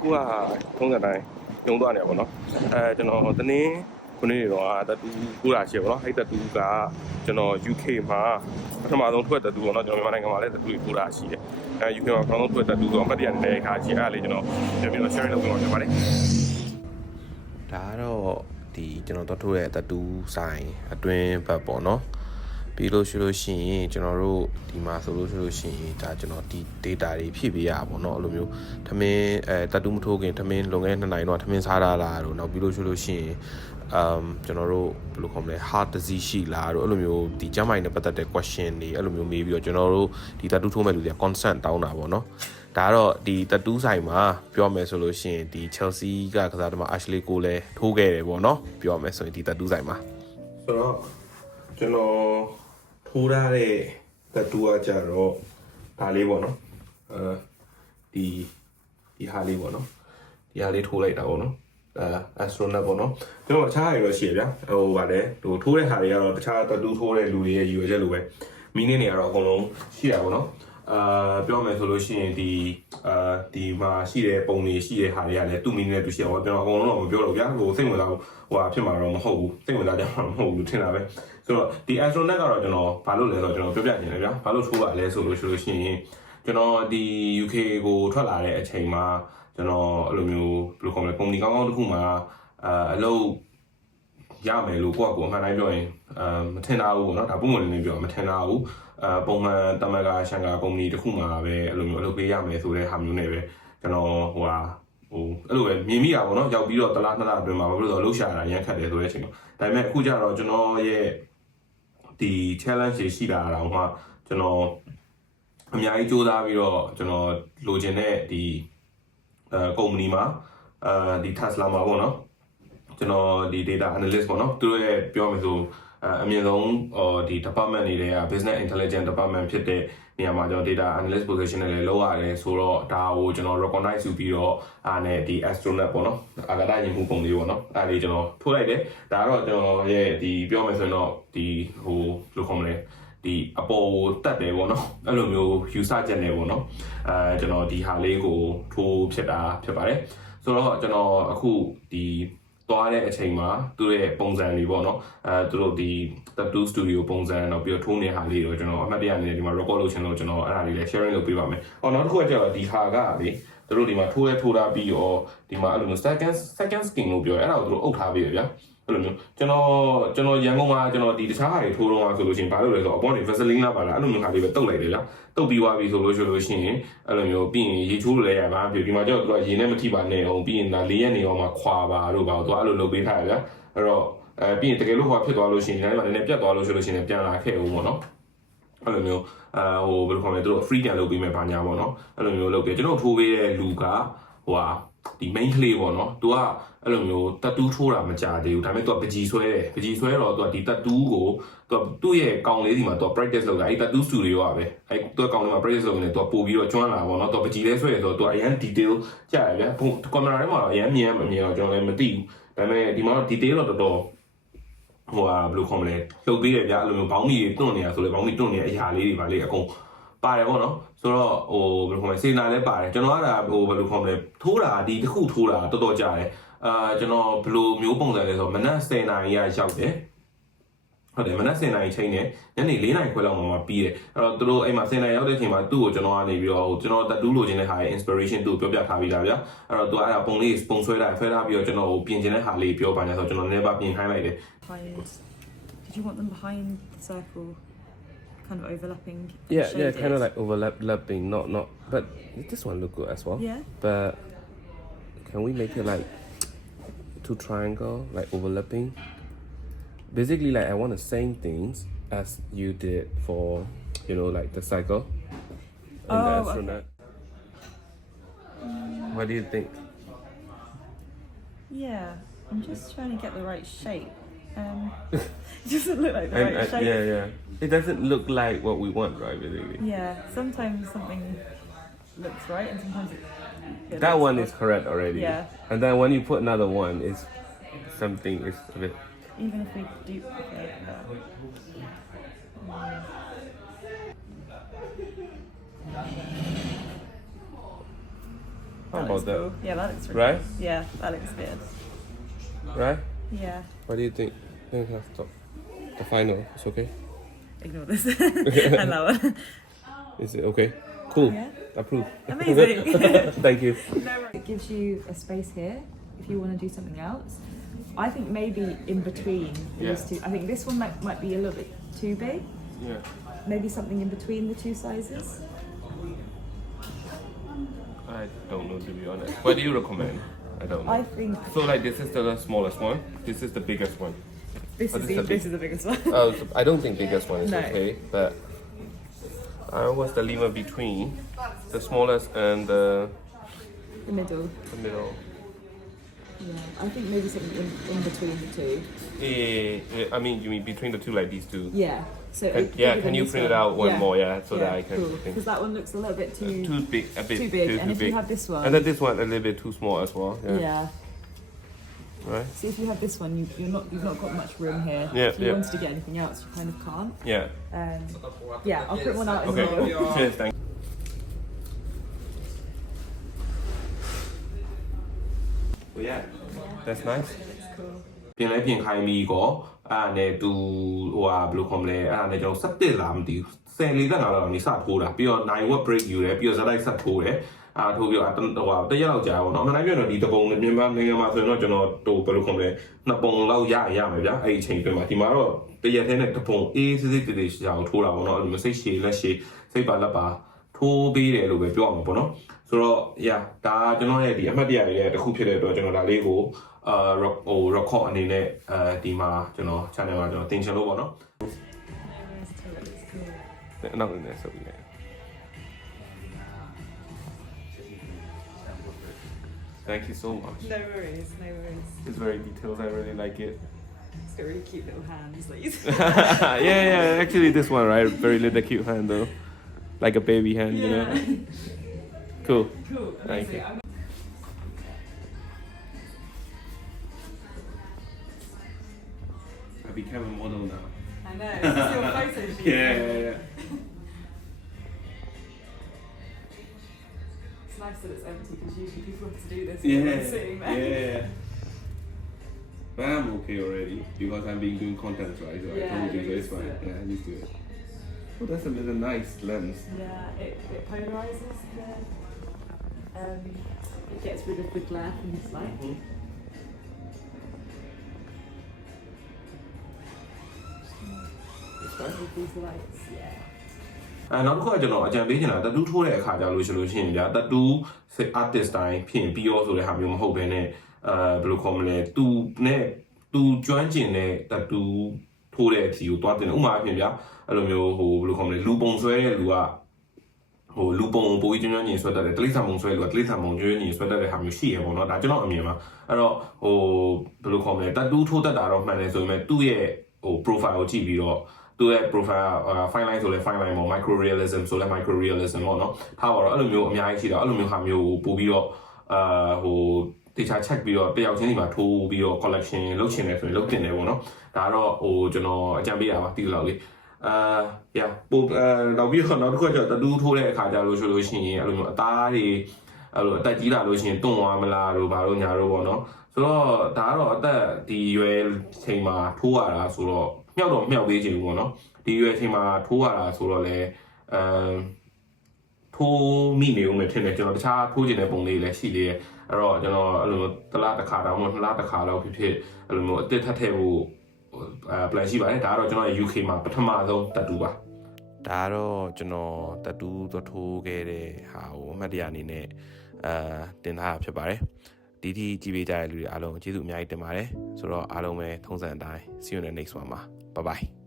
ခုက30တိုင်းရုံသွားနေပါဘောနော်ကျွန်တော်တနင်းခုနေ့တော့တတူကူတာရှိပါတော့အဲ့တတူကကျွန်တော် UK မှာပထမဆုံးထွက်တတူပေါ့နော်ကျွန်တော်မြန်မာနိုင်ငံမှာလည်းတတူကူတာရှိတယ်UK မှာပထမဆုံးထွက်တတူဆိုတော့မှတ်တရနေတဲ့အခါကြီးအဲ့လေးကျွန်တော်ပြန်ပြီးတော့ share လုပ်ပေးမှာဖြစ်ပါတယ်ဒါတော့ဒီကျွန်တော်တို့ထိုးတဲ့တတူဆိုင်အတွင်းဘက်ပေါ့နော်ပြီးလို့ရှိလို့ရှိရင်ကျွန်တော်တို့ဒီမှာဆိုလို့ရှိလို့ရှိရင်ဒါကျွန်တော်ဒီ data တွေဖြည့်ပေးရပါဘောเนาะအဲ့လိုမျိုးထမင်းတတူးမထိုးခင်ထမင်းလွန်ခဲ့2နိုင်တော့ထမင်းစားတာလားတို့နောက်ပြီးလို့ရှိလို့ရှိရင်ကျွန်တော်တို့ဘယ်လိုခေါ်မလဲ heart disease ရှိလားတို့အဲ့လိုမျိုးဒီကျန်းမာရေးနဲ့ပတ်သက်တဲ့ question တွေအဲ့လိုမျိုးမေးပြီးတော့ကျွန်တော်တို့ဒီတတူးထိုးမဲ့လူတွေက consent တောင်းတာပေါ့เนาะဒါကတော့ဒီတတူးဆိုင်မှာပြောမယ်ဆိုလို့ရှိရင်ဒီ Chelsea ကကစားသမား Ashley ကိုလည်းထိုးခဲ့တယ်ပေါ့เนาะပြောမယ်ဆိုရင်ဒီတတူးဆိုင်မှာဆိုတော့ကျွန်တော်ထိုးရတဲ့တတူကကြတော့ဒါလေးပေါ့နော်ဒီဟာလေးပေါ့နော်ဒီဟာလေးထိုးလိုက်တာပေါ့နော်astronaut ပေါ့နော်ကျွန်တော်အခြားဟာတွေတော့ရှိရဗျာဗာလဲထိုးတဲ့ဟာတွေကတော့တခြားတတူထိုးတဲ့လူတွေရဲ့ရည်ရွယ်ချက်လိုပဲမီနစ်တွေကတော့အကုန်လုံးရှိတာပေါ့နော်ပြောမယ်ဆိုလို့ရှိရင်ဒီမှာရှိတဲ့ပုံတွေရှိတဲ့ဟာတွေကလည်းသူ့မီနစ်နဲ့သူရှိအောင်ကျွန်တော်အကုန်လုံးတော့မပြောတော့ဗျာစိတ်ဝင်စားဖြစ်မှာတော့မဟုတ်ဘူးစိတ်ဝင်စားကြမှာမဟုတ်ဘူးထင်တာပဲဆိုတော့ဒီ astronaut ကတော့ကျွန်တော်ဘာလို့လဲဆိုတော့ကျွန်တော်ပြောပြနေတယ်ဗျာဘာလို့ထိုးရလဲဆိုလို့ရှိရင်ကျွန်တော်ဒီ UK ကိုထွက်လာတဲ့အချိန်မှာကျွန်တော်အဲ့လိုမျိုးဘယ်လိုခေါ်မလဲကုမ္ပဏီကောင်းတစ်ခုမှာအလုပ်ရမယ်လို့ကိုယ့်အမှန်တိုင်းပြောရင်မထင်တာဘူးပေါ့နော်ဒါပုံမှန်လေးပြောမထင်တာဘူးပုံမှန်တမန်ကရှန်ကာကုမ္ပဏီတစ်ခုမှာပဲအဲ့လိုမျိုးအလုပ်ပေးရမယ်ဆိုတဲ့ဟာမျိုးနဲ့ပဲကျွန်တော်အဲ့လိုပဲမြင်မိတာပေါ့နော်ရောက်ပြီးတော့တစ်လ2လအတွင်းမှာဘာလို့လဲဆိုတော့လှုပ်ရှားတာရမ်းခတ်တယ်ဆိုတဲ့အချိန်မှာဒါပေမဲ့အခုကျတော့ကျွန်တော်ရဲ့ဒီ challenge တွေရှိလာတာမှကျွန်တော်အများကြီးစူးစမ်းပြီးတော့ကျွန်တော်လိုချင်တဲ့ဒီကုမ္ပဏီမှာဒီ Tesla မှာပေါ့နော်ကျွန်တော်ဒီ data analyst ပေါ့နော်သူတို့ရဲ့ပြောမယ်ဆိုအမြင့်ဆုံးဒီ department တွေက business intelligence department ဖြစ်တဲ့နေရာမှာကျွန်တော် data analyst position နဲ့လည်းလုပ်ရတယ်ဆိုတော့ဒါကိုကျွန်တော် recognize ယူပြီးတော့နဲ့ဒီ astronaut ပေါ့နော်အာကာသယာဉ်မှုပုံလေးပေါ့နော်အဲ့ဒီကျွန်တော်ထိုးလိုက်တယ်ဒါကတော့ကျွန်တော်ရဲ့ဒီပြောမယ်ဆိုရင်တော့ဒီဘယ်လိုခေါ်မလဲဒီအပေါ်ကိုတက်တယ်ပေါ့နော်အဲ့လိုမျိုးယူဆချက်နေပေါ့နော်ကျွန်တော်ဒီဟာလေးကိုထိုးဖြစ်တာဖြစ်ပါတယ်ဆိုတော့ကျွန်တော်အခုဒီသွားတဲ့အချိန်မှာသူတို့ရဲ့ပုံစံတွေပေါ့နော်သူတို့ဒီ tattoo studio ပုံစံတော့ပြီးတော့ထိုးနေဟာလေးတော့ကျွန်တော်အမှတ်တရအနေနဲ့ဒီမှာ record လုပ်ချင်လို့ကျွန်တော်အဲ့ဒါလေးလည်း sharing လုပ်ပေးပါမယ်နောက်တစ်ခုကကျတော့ဒီဟာကလေသူတို့ဒီမှာထိုးထားပြီးတော့ဒီမှာအဲ့လိုမျိုး second skin လို့ပြောရဲအဲ့ဒါကိုသူတို့အုပ်ထားပေးရဗျာအဲ့လိုမျိုးကျွန်တော်ရန်ကုန်မှာကျွန်တော်ဒီတခြားဟာတွေထိုးတော့ဆိုလို့ရှိရင်ဘာလို့လဲဆိုတော့အပေါ်နေ Vaseline လာပါလားအဲ့လိုမျိုးဟာလေးပဲတုပ်လိုက်တယ်ဗျာတုပ်ပြီးသွားပြီဆိုလို့ရှိရင်အဲ့လိုမျိုးပြီးရင်ရေချိုးလို့လည်းရပါပြီဒီမှာကျတော့သူကရေနဲ့မထိပါနဲ့အောင်ပြီးရင်ဒါ၄ရက်နေအောင်မှခွာပါတို့ပါသူကအဲ့လိုလုပ်ပေးထားရဗျာအဲ့တော့ပြီးရင်တကယ်လို့ဟိုဖြစ်သွားလို့ရှိရင်ဒီမှာလည်းပြတ်သွားလို့ဆိုလို့ရှိရင်ပြန်လာခဲ့ဦးပေါ့နော်အဲ့လိုမျိုးဘယ်လိုခေါ်မလဲသူတို့ free ကန်လုပ်ပေးမယ်ဘာညာပေါ့နော်အဲ့လိုမျိုးလုပ်ပေးကျွန်တော်ထိုးပေးတဲ့လူကဒီ main ကလေးပေါ့နော်သူကအဲ့လိုမျိုးတတူးထိုးတာမကြသေးဘူးဒါပေမဲ့သူကပကြီးဆွဲတယ်ပကြီးဆွဲတော့သူကဒီတတူးကိုသူ့ရဲ့ကောင်လေးစီမှာသူက practice လုပ်တာအဲ့တတူး studio ကပဲအဲ့သူကကောင်လေးမှာ practice လုပ်နေသူကပို့ပြီးတော့ကျွမ်းလာပေါ့နော်သူကပကြီးလဲဆွဲရဆိုတော့သူကအရန် detail ကြားရဗျာကင်မရာထဲမှာအရန်မြင်တော့ကျွန်တော်လည်းမသိဘူးဒါပေမဲ့ဒီမှာ detail တော့တော်တော်ဘယ်လိုခေါ်မလဲလှုပ်ပေးတယ်ဗျာအဲ့လိုမျိုးဘောင်းမီတွန့်နေတာဆိုလေဘောင်းမီတွန့်နေတဲ့အရာလေးတွေပါလေအကုန်ပါတယ်ပေါ့နော်ဆိုတော့ဘယ်လိုခေါ်မလဲစေနာလည်းပါတယ်ကျွန်တော်ကဒါဘယ်လိုခေါ်မလဲထိုးတာဒီတစ်ခုထိုးတာတော်တော်ကြာတယ်ကျွန်တော်ဘယ်လိုမျိုးပုံစံလဲဆိုတော့မနက်10:00 နာရီရောက်တယ်ဟုတ်တယ်မနက်10:00 နာရီချိန်နဲ့ညနေ4:00 နာရီခွဲလောက်မှပြီးတယ်အဲ့တော့သူတို့အိမ်မှာ10:00 နာရီရောက်တဲ့အချိန်မှာသူ့ကိုကျွန်တော်ကနေပြီးတော့ကျွန်တော်တတူးလိုချင်တဲ့ဟာရဲ့ inspiration သူ့ပြောပြထားပြီးသားဗျာအဲ့တော့သူကအဲ့ဒါပုံလေးပုံဆွဲထားပြီးတော့ကျွန်တော်ပြင်ချင်တဲ့ဟာလေးပြောပါညာဆိုတော့ကျွန်တော် never ပြင်ခိုင်းလိုက်တယ် Did you want them behind the circle kind of overlapping yeah kind of like overlapping not but this one look good as well yeah but can we make it like two triangle like overlapping basically like I want the same things as you did for like the cycle and the astronaut what do you think yeah I'm just trying to get the right shape it doesn't look like the right shape yeah it doesn't look like what we want right basically yeah sometimes something looks right and sometimes that one is correct already yeah and then when you put another one it's something is a bit even if we duplicate that How That about looks that? cool. Yeah, that looks really Right? Cool. Yeah, that looks good. Right? Yeah. What do you think? Then we have the final. It's okay. Ignore this. And that one. Is it okay? Cool. Yeah. Approve. Amazing. Thank you. It gives you a space here if you want to do something else. I think maybe in between these two. I think this one might be a little bit too big. Yeah. Maybe something in between the two sizes. I don't know, to be honest. What do you recommend? I don't know. I think So like this is the smallest one. This is the biggest one. this is the biggest one. Oh, I don't think biggest one is No. okay, but what's the limit between the smallest and the The middle. middle? Yeah, I think maybe something in between the two. I mean, you mean between the two, like these two? Yeah. So Can you print it out one more? Yeah, so that I can. Because that one looks a little bit too big, a bit too big. And too if big. you have this one, And then this one a little bit too small as well. Yeah. yeah. Right. See, if you have this one, you've not got much room here. Yeah, If you yeah. wanted to get anything else, you kind of can't. Yeah. Yeah, I'll print one out in Okay. the middle. Cheers. Thank. Oh yeah. That's nice. It's cool. ပြင်လဲပြင်ခိုင်းပြီးကောအဲ့ဒါနဲ့သူဟိုဟာဘယ်လိုခေါ်မလဲအဲ့ဒါနဲ့ကျွန်တော်17လာမသိဘူး10:45လောက်ကနေစထိုးတာပြီးတော့9 watt break ယူတယ်ပြီးတော့ဇက်လိုက်ဆက်ထိုးတယ်အားထိုးပြီးတော့ဟိုဟာတရက်လောက်ကြာပါတော့အမှန်တိုင်းပြောတော့ဒီတပုံမြန်မာနိုင်ငံမှာဆိုရင်တော့ကျွန်တော်တို့ဘယ်လိုခေါ်မလဲနှစ်ပုံလောက်ရမယ်ဗျာအဲ့ဒီအချိန်အတွင်းမှာဒီမှာတော့တရက်ထဲနဲ့တပုံအေးစစ်စစ်တေးရှာအောင်ထိုးတာပေါ့နော်အဲ့လိုမျိုးစိတ်ရှည်လက်ရှည်စိတ်ပါလက်ပါထိုးပေးတယ်လို့ပဲပြောရမှာပေါ့နော်ဆိုတော့ yeah ဒါကျွန်တော်ရဲ့ဒီအမှတ်တရတွေရဲ့တစ်ခုဖြစ်တဲ့အတွက်ကျွန်တော်ဒါလေးကိုrecord အနေနဲ့ဒီမှာကျွန်တော် channel မှာကျွန်တော်တင်ချင်လို့ပေါ့နော်နောက်နေဆက်ပြီး Thank you so much. No worries, no worries. It's very detailed. I really like it. It's got really cute little hands, these. yeah. Actually, this one, right? Very little cute hand though, like a baby hand, you know. Cool. Cool. Thank you. I became a model now. I know. It's your photo shoot. Yeah. It's nice that it's empty because usually people have to do this when they're sitting there. Yeah. But I'm okay already because I've been doing content, right? So I told you, so it's fine. Yeah, I'm used to it. Oh, that's a little nice lens. Yeah, it polarizes the. It gets rid of the glare from this light. With these lights, yeah. နောက်တစ်ခုကကျွန်တော်အကြံပေးချင်တာတတူးထိုးတဲ့အခါကျလို့ရှိရင်ဗျာတတူး artist တိုင်းဖြစ်ပြီးရောဆိုတဲ့ဟာမျိုးမဟုတ်ဘဲနဲ့ဘယ်လိုခေါ်မလဲသူကျွမ်းကျင်တဲ့တတူးထိုးတဲ့အထီကိုတွားတင်တယ်ဥပမာအဖြစ်ဗျာအဲ့လိုမျိုးဟိုဘယ်လိုခေါ်မလဲလူပုံဆွဲတဲ့လူကဟိုလူပုံပိုကြီးကျွမ်းကျင်ဆွဲတတ်တယ်တိရစ္ဆာန်ပုံဆွဲလူကတိရစ္ဆာန်ပုံကျွမ်းကျင်ဆွဲတတ်တဲ့ဟာမျိုးရှိရပေါ့နော်ဒါကျွန်တော်အမြင်ပါအဲ့တော့ဟိုဘယ်လိုခေါ်မလဲတတူးထိုးတတ်တာတော့မှန်တယ်ဆိုပေမဲ့သူ့ရဲ့ဟို profile ကိုကြည့်ပြီးတော့သူရဲ့ profile fine line ဆိုလဲ fine line ပေါ့ micro realism ဆိုလဲ micro realism ပေါ့နော်ထားပါတော့အဲ့လိုမျိုးအများကြီးရှိတာအဲ့လိုမျိုးဟာမျိုးကိုပို့ပြီးတော့ဟိုတေချာ check ပြီးတော့တယောက်ချင်းဒီမှာထိုးပြီးတော့ collection လုပ်ချင်တယ်ဆိုရင်လုပ်တင်တယ်ပေါ့နော်ဒါကတော့ဟိုကျွန်တော်အကြံပေးရပါတိလောက်လေးyeah ပို့နောက်ပြီးတော့နောက်တစ်ခုကျတော့တတူးထိုးတဲ့အခါကျလို့ဆိုလို့ရှိရင်အဲ့လိုမျိုးအသားတွေအဲ့လိုအသက်ကြီးလာလို့ရှိရင်တွန့်သွားမလားတို့ဘာလို့ညာတို့ပေါ့နော်ဆိုတော့ဒါကတော့အသက်ဒီရွယ်ချိန်မှာထိုးရတာဆိုတော့မြောက်တော့မြောက်သေးချင်ဘူးပေါ့နော်ဒီရွယ်ချိန်မှာထိုးရတာဆိုတော့လေထိုးမိနေဦးမယ်ထင်တယ်ကျွန်တော်တခြားထိုးချင်တဲ့ပုံလေးလည်းရှိသေးတယ်အဲ့တော့ကျွန်တော်အဲ့လိုတစ်လားတစ်ခါတောင်မှနှစ်လားတစ်ခါလောက်ဖြစ်အဲ့လိုမျိုးအစ်ထပ်ထည့်ဖို့plan ရှိပါတယ်ဒါကတော့ကျွန်တော် UK မှာပထမဆုံးတတူပါဒါကတော့ကျွန်တော်တတူထိုးခဲ့တဲ့ဟာကိုအမှတ်တရအနေနဲ့တင်ထားတာဖြစ်ပါတယ်ဒီဒီကြည့်ပေးကြတဲ့လူတွေအားလုံးကျေးဇူးအများကြီးတင်ပါတယ်ဆိုတော့အားလုံးပဲထုံးစံအတိုင်း see you in the next one ပါ bye bye